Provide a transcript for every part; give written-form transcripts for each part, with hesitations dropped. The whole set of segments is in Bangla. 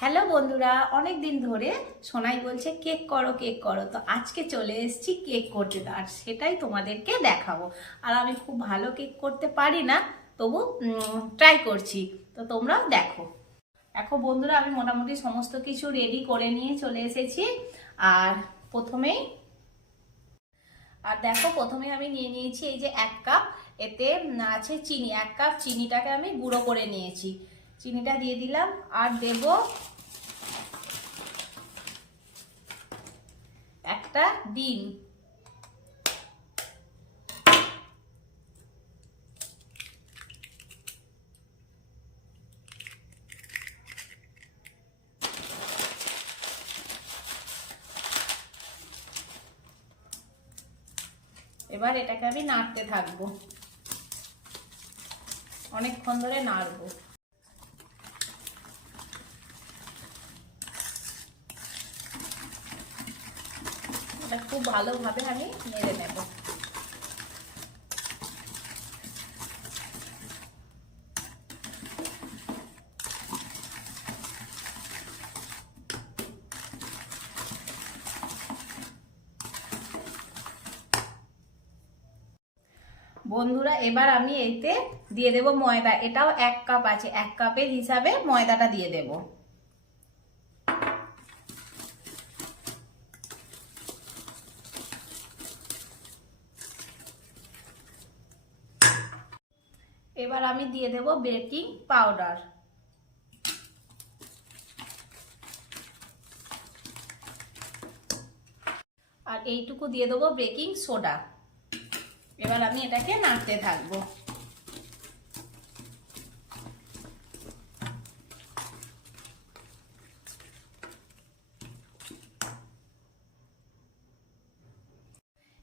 হ্যালো বন্ধুরা, অনেক দিন ধরে সোনাই বলছে কেক করো কেক করো, তো আজকে চলে এসেছি কেক করতে, আর সেটাই তোমাদেরকে দেখাবো। আর আমি খুব ভালো কেক করতে পারি না, তবু ট্রাই করছি, তো তোমরাও দেখো। দেখো বন্ধুরা, আমি মোটামুটি সমস্ত কিছু রেডি করে নিয়ে চলে এসেছি। আর প্রথমেই প্রথমে আমি নিয়ে নিয়েছি এই যে 1 কাপ, এতে আছে চিনি। 1 কাপ চিনিটাকে আমি গুঁড়ো করে নিয়েছি, চিনিটা দিয়ে দিলাম। আর দেব একটা ডিম। এবার এটাকে আমি নাড়তে থাকবো, অনেকক্ষণ ধরে নাড়বো। এটা খুব ভালোভাবে আমি নেড়ে নেব। বন্ধুরা, এবার আমি এতে দিয়ে দেব ময়দা। এটাও 1 কাপ আছে, 1 কাপের হিসাবে ময়দাটা দিয়ে দেব। এবার আমি দিয়ে দেব বেকিং পাউডার। আর এইটুকু দিয়ে দেবো বেকিং সোডা। এবার আমি এটাকে নাড়তে থাকবো।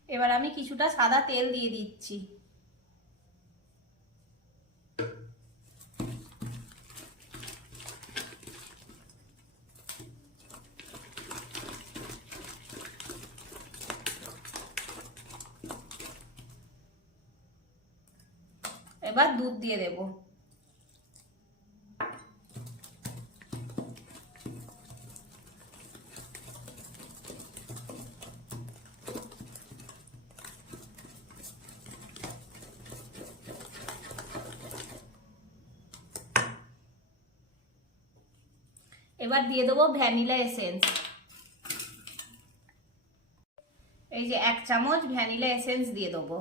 এবার আমি কিছুটা সাদা তেল দিয়ে দিচ্ছি। এবার দুধ দিয়ে দেব। এবার দিয়ে দেবো ভ্যানিলা এসেন্স। এই যে 1 চামচ ভ্যানিলা এসেন্স দিয়ে দেবো।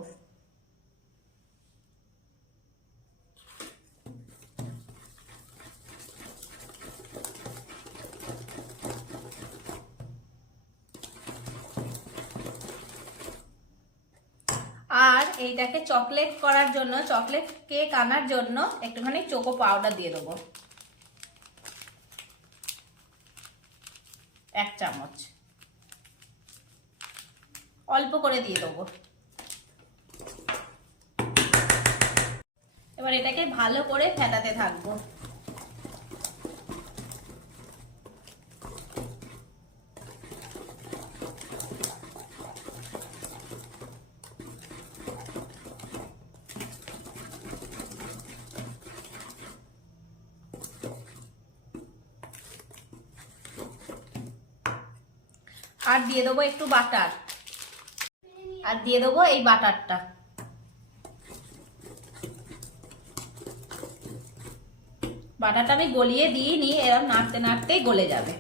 আর এইটাকে চকলেট করার জন্য, চকলেট কেক আনার জন্য একটুখানি চোকো পাউডার দিয়ে দেবো, 1 চামচ। অল্প করে দিয়ে দেবো। এবার এটাকে ভালো করে ফেটাতে থাকবো। আর দিয়ে দেবো একটু বাটার, আর দিয়ে দেবো এই বাটারটা। বাটারটা আমি গলিয়ে দিইনি, এরকম নাড়তে নাড়তেই গলে যাবে।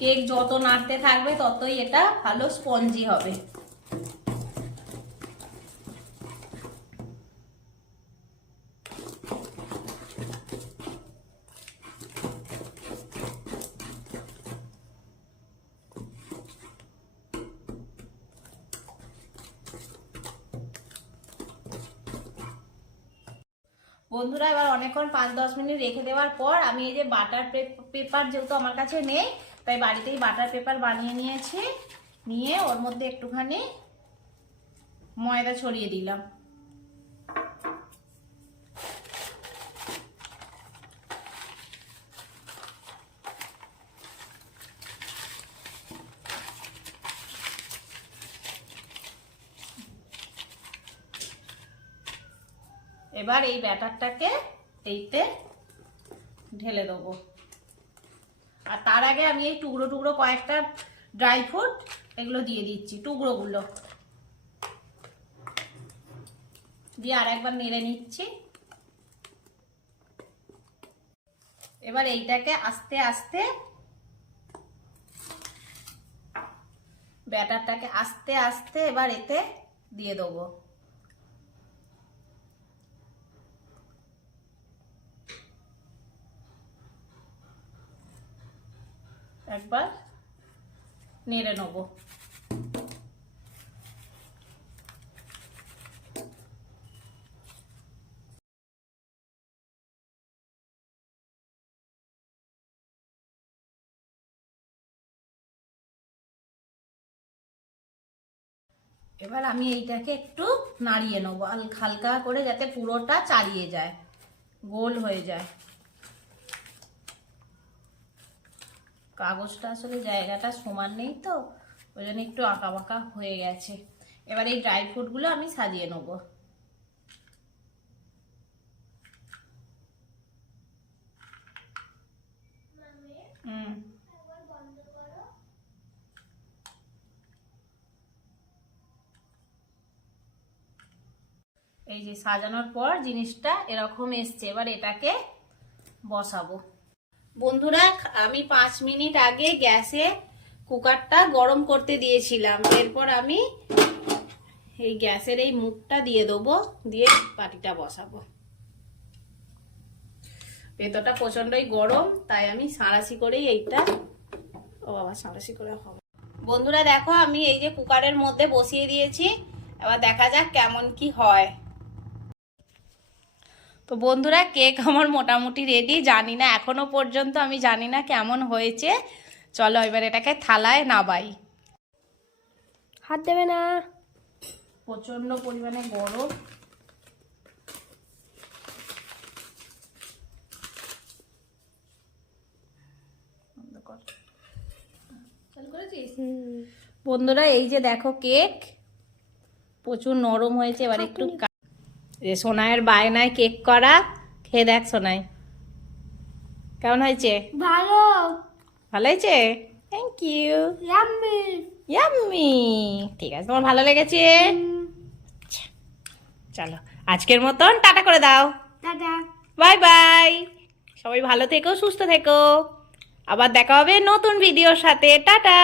কেক যত নাড়তে থাকবে ততই এটা ভালো স্পঞ্জি হবে। বন্ধুরা, এবার অনেকক্ষণ 5-10 মিনিট রেখে দেওয়ার পর আমি এই যে বাটার পেপার, যেহেতু আমার কাছে নেই, তাই বাড়িতেই বাটার পেপার বানিয়ে নিয়েছি। নিয়ে ওর মধ্যে একটুখানি ময়দা ছড়িয়ে দিলাম। এবার এই ব্যাটারটাকে এইতে ঢেলে দেবো। আর তার আগে আমি এই টুকরো টুকরো কয়েকটা ড্রাই ফ্রুট এগুলো দিয়ে দিচ্ছি, টুকরোগুলো দিয়ে আর একবার নেড়ে নিচ্ছি। এবার এইটাকে আস্তে আস্তে ব্যাটারটাকে আস্তে আস্তে এবার এতে দিয়ে দেবো। একবার নেড়ে নেবো। এবার আমি এইটাকে একটু নাড়িয়ে নেবো হালকা করে, যাতে পুরোটা চাড়িয়ে যায়, গোল হয়ে যায়। কাগজটা আসলে জায়গাটা সমান নেই তো, ওই জন্য একটু আঁকা বাঁকা হয়ে গেছে। এবার এই ড্রাই ফ্রুটগুলো আমি সাজিয়ে নেবো। এই যে সাজানোর পর জিনিসটা এরকম এসছে, এবার এটাকে বসাবো। বন্ধুরা, আমি 5 মিনিট আগে গ্যাসে কুকারটা গরম করতে দিয়েছিলাম। এরপর আমি এই গ্যাসের এই মুখটা দিয়ে দেবো, দিয়ে বাটিটা বসাবো। ভেতরটা প্রচন্ডই গরম, তাই আমি সাঁড়াশি করেই এইটা, ও বাবা সাঁড়াশি করে হবে। বন্ধুরা দেখো, আমি এই যে কুকারের মধ্যে বসিয়ে দিয়েছি, এবার দেখা যাক কেমন কি হয়। তো বন্ধুরা, কেক আমার মোটামুটি রেডি। জানি না এখনো পর্যন্ত, আমি জানি না কেমন হয়েছে। চলো এবার এটাকে থালায় নাবাই। হাত দেবে না, প্রচন্ড পরিমাণে গরম। বন্ধুরা এই যে দেখো, কেক প্রচুর নরম হয়েছে। এবার একটু সোনাইয়ের বায়নায় কেক করা, খেয়ে দেখ সোনাই কেমন হয়েছে। ভালো, ভালো হয়েছে, থ্যাংক ইউ। ইয়াম্মি ইয়াম্মি, ঠিক আছে, তোমার ভালো লেগেছে। চলো আজকের মতন টাটা করে দাও। Tata, bye bye. সবাই ভালো থেকো, সুস্থ থেকো। আবার দেখা হবে নতুন ভিডিওর সাথে। টাটা।